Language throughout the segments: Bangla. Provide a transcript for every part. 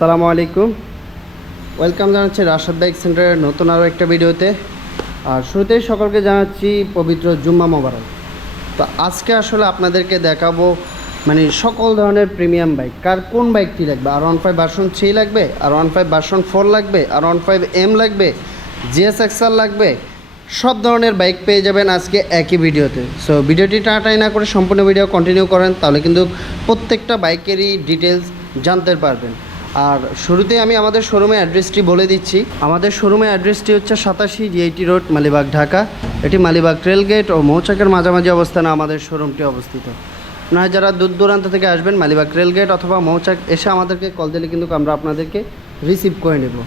আসসালামু আলাইকুম। ওয়েলকাম জানাচ্ছি রাশেদ বাইক সেন্টারের নতুন আরও একটা ভিডিওতে। আর শুরুতেই সকলকে জানাচ্ছি পবিত্র জুম্মা মোবারক। তো আজকে আসলে আপনাদেরকে দেখাবো সকল ধরনের প্রিমিয়াম বাইক। কার কোন বাইকটি লাগবে, R15 ভার্সন 3 লাগবে, R15 ভার্সন 4 লাগবে, R15M লাগবে, GSXR লাগবে, সব ধরনের বাইক পেয়ে যাবেন আজকে একই ভিডিওতে। সো ভিডিওটি টানাটানি না করে সম্পূর্ণ ভিডিও কন্টিনিউ করেন, তাহলে কিন্তু প্রত্যেকটা বাইকেরই ডিটেলস জানতে পারবেন। আর শুরুতে আমি আমাদের শোরুমের অ্যাড্রেসটি বলে দিচ্ছি। আমাদের শোরুমের অ্যাড্রেসটি হচ্ছে 87 GIT রোড, মালিবাগ, ঢাকা। এটি মালিবাগ রেলগেট ও মৌচাকের মাঝামাঝি অবস্থানে আমাদের শোরুমটি অবস্থিত। আপনারা যারা দূর দূরান্ত থেকে আসবেন, মালিবাগ রেলগেট অথবা মৌচাক এসে আমাদেরকে কল দিলে কিন্তু আমরা আপনাদেরকে রিসিভ করে নেব।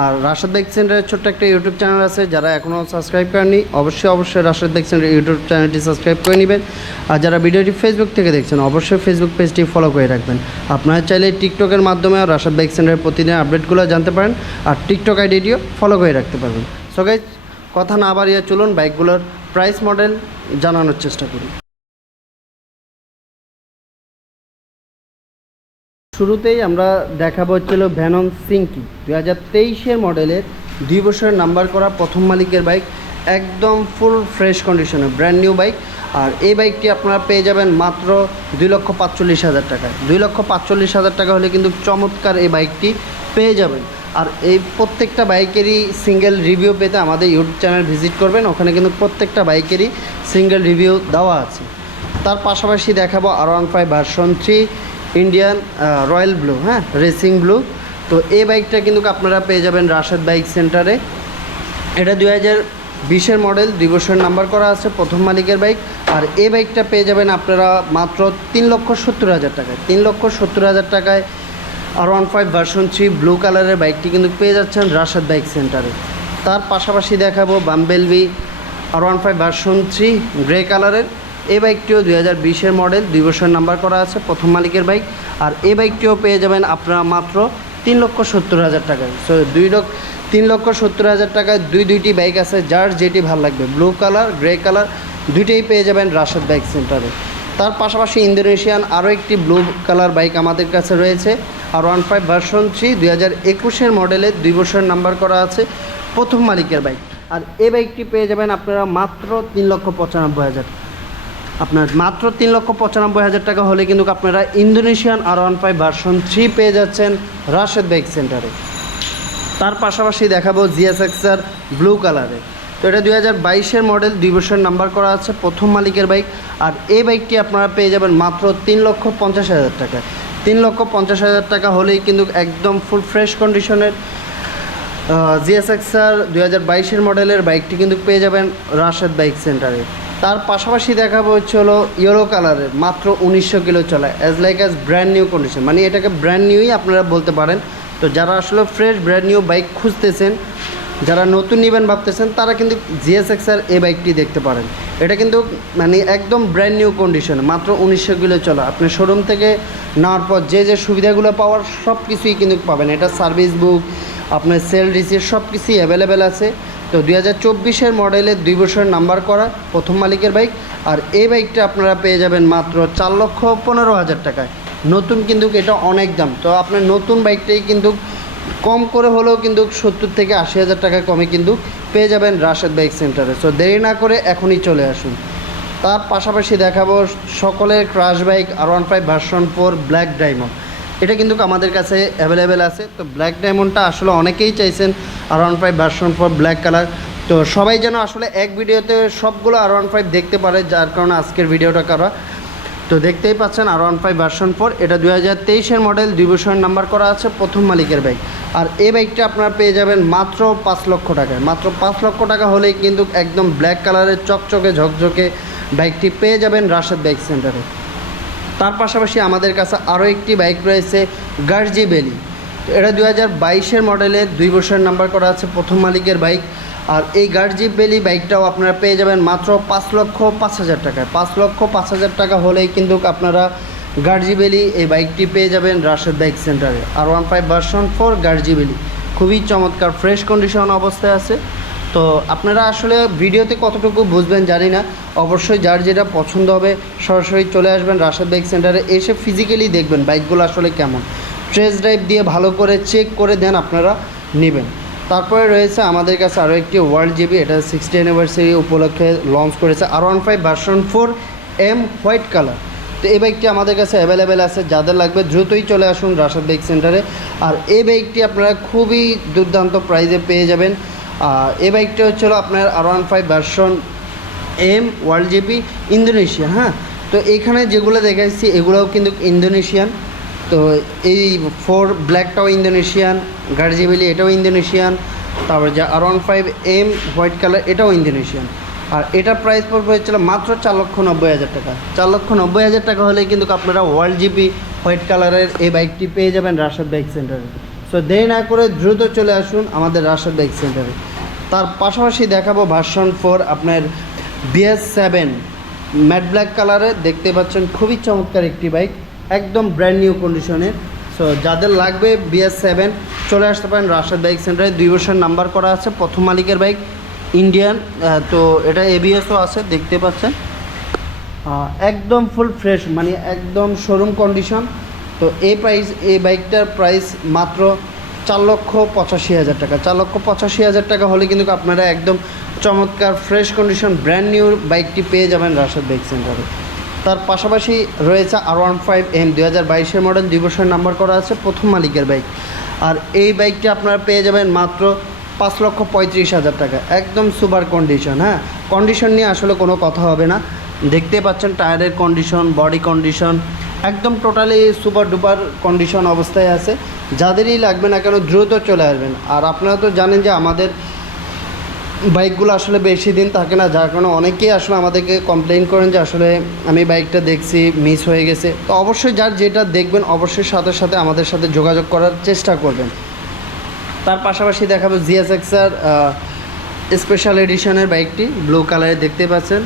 আর রাশেদ বাইক সেন্টারের ছোট্ট একটা ইউটিউব চ্যানেল আছে, যারা এখনও সাবস্ক্রাইব করেননি অবশ্যই রাশেদ বাইক সেন্টার ইউটিউব চ্যানেলটি সাবস্ক্রাইব করে নেবেন। আর যারা ভিডিওটি ফেসবুক থেকে দেখছেন অবশ্যই ফেসবুক পেজটি ফলো করে রাখবেন। আপনারা চাইলে টিকটকের মাধ্যমে রাশেদ বাইক সেন্টারের প্রতিদিন আপডেটগুলো জানতে পারেন, আর টিকটক আইডিটিও ফলো করে রাখতে পারবেন। সো গাইস, কথা না বাড়িয়ে চলুন বাইকগুলোর প্রাইস মডেল জানানোর চেষ্টা করি। শুরুতেই আমরা দেখাবো হচ্ছিল ভ্যানন সিঙ্কি 2023 মডেলের 2 বছরের নাম্বার করা প্রথম মালিকের বাইক, একদম ফুল ফ্রেশ কন্ডিশনে ব্র্যান্ড নিউ বাইক। আর এই বাইকটি আপনারা পেয়ে যাবেন মাত্র 2,45,000 টাকায়। 2,45,000 টাকা হলে কিন্তু চমৎকার এই বাইকটি পেয়ে যাবেন। আর এই প্রত্যেকটা বাইকেরই সিঙ্গেল রিভিউ পেতে আমাদের ইউটিউব চ্যানেল ভিজিট করবেন, ওখানে কিন্তু প্রত্যেকটা বাইকেরই সিঙ্গেল রিভিউ দেওয়া আছে। তার পাশাপাশি দেখাবো R15 version 3 Indian royal blue, racing blue. তো এই বাইকটা কিন্তু আপনারা পেয়ে যাবেন রাশেদ বাইক সেন্টারে। এটা 2020 মডেল, 2 বছরের নাম্বার করা আছে, প্রথম মালিকের বাইক। আর এই বাইকটা পেয়ে যাবেন আপনারা মাত্র 3,70,000 টাকায়। 3,70,000 টাকায় R15 ভার্সন 3 ব্লু কালারের বাইকটি কিন্তু পেয়ে যাচ্ছেন রাশেদ বাইক সেন্টারে। তার পাশাপাশি দেখাবো বাম্বেলবি R15 ভার্সন 3 গ্রে কালারের। এই বাইকটিও 2020 মডেল, 2 বছর নাম্বার করা আছে, প্রথম মালিকের বাইক। আর এই বাইকটিও পেয়ে যাবেন আপনারা মাত্র 3,70,000 টাকায়। সো 3,70,000 টাকায় দুইটি বাইক আছে, যার যেটি ভালো লাগবে, ব্লু কালার, গ্রে কালার, দুইটাই পেয়ে যাবেন রাশেদ বাইক সেন্টারে। তার পাশাপাশি ইন্দোনেশিয়ান আরও একটি ব্লু কালার বাইক আমাদের কাছে রয়েছে, R15 ভার্সন 3 2021 মডেলের, 2 বছর নাম্বার করা আছে, প্রথম মালিকের বাইক। আর এই বাইকটি পেয়ে যাবেন আপনারা মাত্র 3,95,000। আপনার মাত্র 3,95,000 টাকা হলে কিন্তু আপনারা ইন্দোনেশিয়ান R15 ভার্সন 3 পেয়ে যাচ্ছেন রাশেদ বাইক সেন্টারে। তার পাশাপাশি দেখাবো GSXR ব্লু কালারে। তো এটা 2022 মডেল, 2 বছর নাম্বার করা আছে, প্রথম মালিকের বাইক। আর এই বাইকটি আপনারা পেয়ে যাবেন মাত্র 3,50,000 টাকায়। 3,50,000 টাকা হলেই কিন্তু একদম ফুল ফ্রেশ কন্ডিশনের GSXR 2022 মডেলের বাইকটি কিন্তু পেয়ে যাবেন রাশেদ বাইক সেন্টারে। তার পাশাপাশি দেখাবো হচ্ছে হলো ইয়েলো কালারের, মাত্র 1900 কিলো চলা, অ্যাজ ব্র্যান্ড নিউ কন্ডিশন, এটাকে ব্র্যান্ড নিউই আপনারা বলতে পারেন। তো যারা আসলে ফ্রেশ ব্র্যান্ড নিউ বাইক খুঁজতেছেন, যারা নতুন নেবেন ভাবতেছেন, তারা কিন্তু GSXR এই বাইকটি দেখতে পারেন। এটা কিন্তু একদম ব্র্যান্ড নিউ কন্ডিশন, মাত্র 1900 কিলো চলা। আপনি শোরুম থেকে নেওয়ার পর যে সুবিধাগুলো পাওয়ার সব কিছুই কিন্তু পাবেন। এটা সার্ভিস বুক, আপনার সেল রিসিপ্ট সব কিছুই অ্যাভেলেবেল আছে। তো 2024 মডেলের, 2 বছরের নাম্বার করা, প্রথম মালিকের বাইক। আর এই বাইকটা আপনারা পেয়ে যাবেন মাত্র 4,15,000 টাকায়। নতুন কিন্তু এটা অনেক দাম, তো আপনার নতুন বাইকটাই কিন্তু কম করে হলেও কিন্তু 70 থেকে 80,000 টাকা কমে কিন্তু পেয়ে যাবেন রাশেদ বাইক সেন্টারে। সো দেরি না করে এখনই চলে আসুন। তার পাশাপাশি দেখাবো সকলের crush bike R15 version 4 black diamond. এটা কিন্তু আমাদের কাছে অ্যাভেলেবেল আছে। তো ব্ল্যাক ডায়মন্ডটা আসলে অনেকেই চাইছেন, R15 ভার্সন 4 ব্ল্যাক কালার। তো সবাই যেন আসলে এক ভিডিওতে সবগুলো R15 দেখতে পারে, যার কারণে আজকের ভিডিওটা করা। তো দেখতেই পাচ্ছেন R15 ভার্সন 4, এটা 2023 মডেল, 2 বছরের নাম্বার করা আছে, প্রথম মালিকের বাইক। আর এই বাইকটা আপনারা পেয়ে যাবেন মাত্র 5 লক্ষ টাকায়। মাত্র 5 লক্ষ টাকা হলেই কিন্তু একদম ব্ল্যাক কালারের চকচকে ঝকঝকে বাইকটি পেয়ে যাবেন রাশেদ বাইক সেন্টারে। তার পাশাপাশি আমাদের কাছে আরও একটি বাইক রয়েছে, গার্জি বেলি। এটা 2022 মডেলের, 2 বছরের নাম্বার করা আছে, প্রথম মালিকের বাইক। আর এই গার্জি বেলি বাইকটাও আপনারা পেয়ে যাবেন মাত্র 5,05,000 টাকায়। 5,05,000 টাকা হলেই কিন্তু আপনারা গার্জি বেলি এই বাইকটি পেয়ে যাবেন রাশেদ বাইক সেন্টারে। R15 ভার্সন 4 গার্জি বেলি খুবই চমৎকার ফ্রেশ কন্ডিশন অবস্থায় আছে। তো আপনারা আসলে ভিডিওতে কতটুকু বুঝবেন জানি না, অবশ্যই যার যেটা পছন্দ হবে সরাসরি চলে আসবেন রাশেদ বাইক সেন্টারে, এসে ফিজিক্যালি দেখবেন বাইকগুলো আসলে কেমন। টেস্ট ড্রাইভ দিয়ে ভালো করে চেক করে দেন আপনারা নেবেন। তারপরে রয়েছে আমাদের কাছে আরও একটি 1GB, এটা 60 অ্যানিভার্সারি উপলক্ষে লঞ্চ করেছে R15 version 4M white colour. তো এই বাইকটি আমাদের কাছে অ্যাভেলেবেল আছে, যাদের লাগবে দ্রুতই চলে আসুন রাশাদ বাইক সেন্টারে। আর এই বাইকটি আপনারা খুবই দুর্দান্ত প্রাইসে পেয়ে যাবেন। এই বাইকটি হচ্ছিল আপনার R15 version M 1GB Indonesian. হ্যাঁ, তো এইখানে যেগুলো দেখাচ্ছি এগুলোও কিন্তু ইন্দোনেশিয়ান। তো এই 4 ব্ল্যাকটাও ইন্দোনেশিয়ান, গার্জিবেলি এটাও ইন্দোনেশিয়ান, তারপর যে R15M হোয়াইট কালার এটাও ইন্দোনেশিয়ান। আর এটার প্রাইস পড়বে হচ্ছিল মাত্র 4,90,000 টাকা। 4,90,000 টাকা হলে কিন্তু আপনারা 1GB হোয়াইট কালারের এই বাইকটি পেয়ে যাবেন রাশাদ বাইক সেন্টারে। সো দেরি না করে দ্রুত চলে আসুন আমাদের রাশাদ বাইক সেন্টারে। তার পাশাপাশি দেখাবো ভার্সন 4 আপনার BS7 ম্যাট ব্ল্যাক কালারে, দেখতে পাচ্ছেন খুবই চমৎকার একটি বাইক, একদম ব্র্যান্ড নিউ কন্ডিশনের। সো যাদের লাগবে BS7 চলে আসতে পারেন রাশাদ বাইক সেন্টারে। 2 বছর নাম্বার করা আছে, প্রথম মালিকের বাইক, ইন্ডিয়ান। তো এটা ABSও আছে, দেখতে পাচ্ছেন একদম ফুল ফ্রেশ, মানে একদম শোরুম কন্ডিশন। তো এই বাইকটার প্রাইস মাত্র 4,85,000 টাকা। 4,85,000 টাকা হলে কিন্তু আপনারা একদম চমৎকার ফ্রেশ কন্ডিশন ব্র্যান্ড নিউ বাইকটি পেয়ে যাবেন রাশাদ বাইক সেন্টারে। তার পাশাপাশি রয়েছে R15M 2022-এর মডেল, 2 বছর নাম্বার করা আছে, প্রথম মালিকের বাইক। আর এই বাইকটি আপনারা পেয়ে যাবেন মাত্র 5,35,000 টাকা, একদম সুপার কন্ডিশন। হ্যাঁ, কন্ডিশন নিয়ে আসলে কোনো কথা হবে না, দেখতে পাচ্ছেন টায়ারের কন্ডিশন, বডি কন্ডিশন একদম টোটালি সুপার ডুপার কন্ডিশন অবস্থায় আছে। যাদেরই লাগবে না কেন দ্রুত চলে আসবেন। আর আপনারা তো জানেন যে আমাদের বাইকগুলো আসলে বেশি দিন থাকে না, যার কারণে অনেকেই আসলে আমাদেরকে কমপ্লেন করেন যে আসলে আমি বাইকটা দেখছি মিস হয়ে গেছে। তো অবশ্যই যার যেটা দেখবেন অবশ্যই সাথে সাথে আমাদের সাথে যোগাযোগ করার চেষ্টা করবেন। তার পাশাপাশি দেখাবো GSX-R স্পেশাল এডিশনের বাইকটি, ব্লু কালারে দেখতে পাচ্ছেন,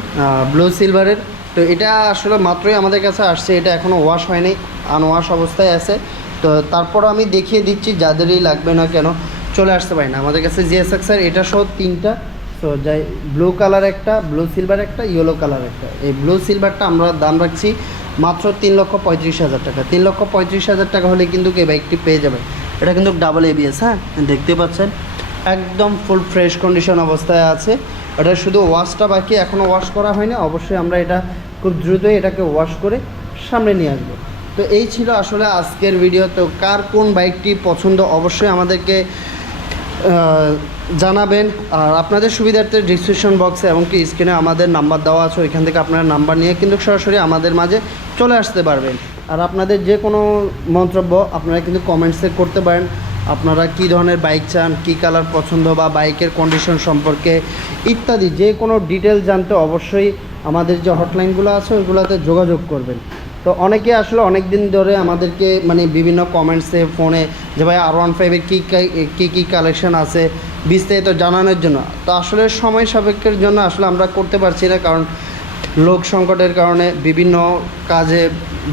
ব্লু সিলভারের। তো এটা আসলে মাত্রই আমাদের কাছে আসছে, এটা এখনও ওয়াশ হয়নি, আনওয়াশ অবস্থায় আছে। তো তারপরও আমি দেখিয়ে দিচ্ছি, যাদেরই লাগবে না কেন চলে আসতে পারি না আমাদের কাছে GSX-R এটা সহ 3টা। তো যাই ব্লু কালার একটা, ব্লু সিলভার একটা, ইয়েলো কালার একটা। এই ব্লু সিলভারটা আমরা দাম রাখছি মাত্র 3,35,000 টাকা। 3,35,000 টাকা হলে কিন্তু এই বাইকটি পেয়ে যাবেন। এটা কিন্তু ডাবল ABS। হ্যাঁ, দেখতে পাচ্ছেন একদম ফুল ফ্রেশ কন্ডিশন অবস্থায় আছে। এটা শুধু ওয়াশটা বাকি, এখনও ওয়াশ করা হয়নি। অবশ্যই আমরা এটা খুব দ্রুতই এটাকে ওয়াশ করে সামনে নিয়ে আসবো। তো এই ছিল আসলে আজকের ভিডিও। তো কার কোন বাইকটি পছন্দ অবশ্যই আমাদেরকে জানাবেন। আর আপনাদের সুবিধার্থে ডিসক্রিপশন বক্সে এবং কি স্ক্রিনে আমাদের নাম্বার দেওয়া আছে, ওইখান থেকে আপনারা নাম্বার নিয়ে কিন্তু সরাসরি আমাদের মাঝে চলে আসতে পারবেন। আর আপনাদের যে কোনো মন্তব্য আপনারা কিন্তু কমেন্টসে করতে পারেন। আপনারা কী ধরনের বাইক চান, কী কালার পছন্দ, বা বাইকের কন্ডিশন সম্পর্কে ইত্যাদি যে কোনো ডিটেলস জানতে অবশ্যই আমাদের যে হটলাইনগুলো আছে ওইগুলোতে যোগাযোগ করবেন। তো অনেকে আসলে অনেক দিন ধরে আমাদেরকে মানে বিভিন্ন কমেন্টসে ফোনে যে ভাই R15-এর কী কালেকশন আছে বিস্তারিত জানানোর জন্য। তো আসলে সময় সাপেক্ষের জন্য আসলে আমরা করতে পারছি না, কারণ লোক সংকটের কারণে বিভিন্ন কাজে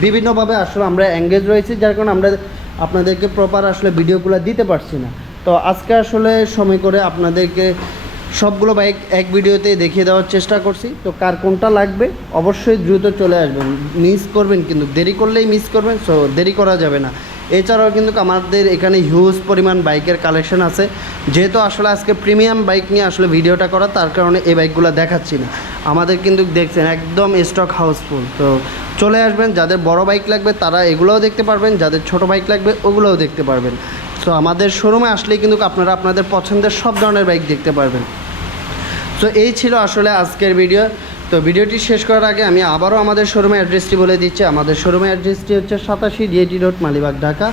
বিভিন্নভাবে আসলে আমরা এঙ্গেজ রয়েছি, যার কারণে আমরা আপনাদেরকে প্রপার আসলে ভিডিওগুলো দিতে পারছি না। তো আজকে আসলে সময় করে আপনাদেরকে সবগুলো বাইক এক ভিডিওতে দেখিয়ে দেওয়ার চেষ্টা করছি। তো কার কোনটা লাগবে অবশ্যই দ্রুত চলে আসবেন, মিস করবেন কিন্তু, দেরি করলেই মিস করবেন। সো দেরি করা যাবে না। এছাড়াও কিন্তু আমাদের এখানে হিউজ পরিমাণ বাইকের কালেকশন আছে। যেহেতু আসলে আজকে প্রিমিয়াম বাইক নিয়ে আসলে ভিডিওটা করা, তার কারণে এই বাইকগুলো দেখাচ্ছি না। আমাদের কিন্তু দেখছেন একদম স্টক হাউসফুল। তো চলে আসবেন, যাদের বড় বাইক লাগবে তারা এগুলোও দেখতে পারবেন, যাদের ছোট বাইক লাগবে ওগুলোও দেখতে পারবেন। তো আমাদের শোরুমে আসলেই কিন্তু আপনারা আপনাদের পছন্দের সব ধরনের বাইক দেখতে পারবেন। তো এই ছিল আসলে আজকের ভিডিও। তো ভিডিওটি শেষ করার আগে আমি আবারও আমাদের শোরুমের অ্যাড্রেসটি বলে দিচ্ছি। আমাদের শোরুমের অ্যাড্রেসটি হচ্ছে 87 DIT রোড, মালিবাগ, ঢাকা।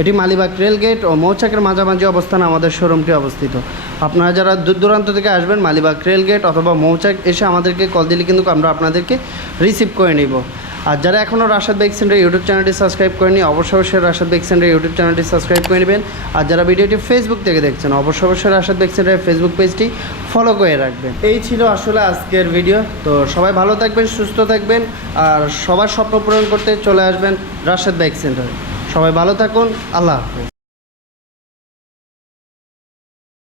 এটি মালিবাগ রেলগেট ও মৌচাকের মাঝামাঝি অবস্থানে আমাদের শোরুমটি অবস্থিত। আপনারা যারা দূর দূরান্ত থেকে আসবেন মালিবাগ রেলগেট অথবা মৌচাক এসে আমাদেরকে কল দিলে কিন্তু আমরা আপনাদেরকে রিসিভ করে নিব। আর যারা এখনও রাশাদ বাইক সেন্টার ইউটিউব চ্যানেলটি সাবস্ক্রাইব করেনি অবশ্যই রাশাদ বাইক সেন্টার ইউটিউব চ্যানেলটি সাবস্ক্রাইব করে নেবেন। আর যারা ভিডিওটি ফেসবুক থেকে দেখছেন অবশ্যই রাশাদ বাইক সেন্টারের ফেসবুক পেজটি ফলো করে রাখবেন। এই ছিল আসলে আজকের ভিডিও। তো সবাই ভালো থাকবেন, সুস্থ থাকবেন, আর সবার স্বপ্ন পূরণ করতে চলে আসবেন রাশাদ বাইক সেন্টারে। সবাই ভালো থাকুন, আল্লাহ হাফেজ।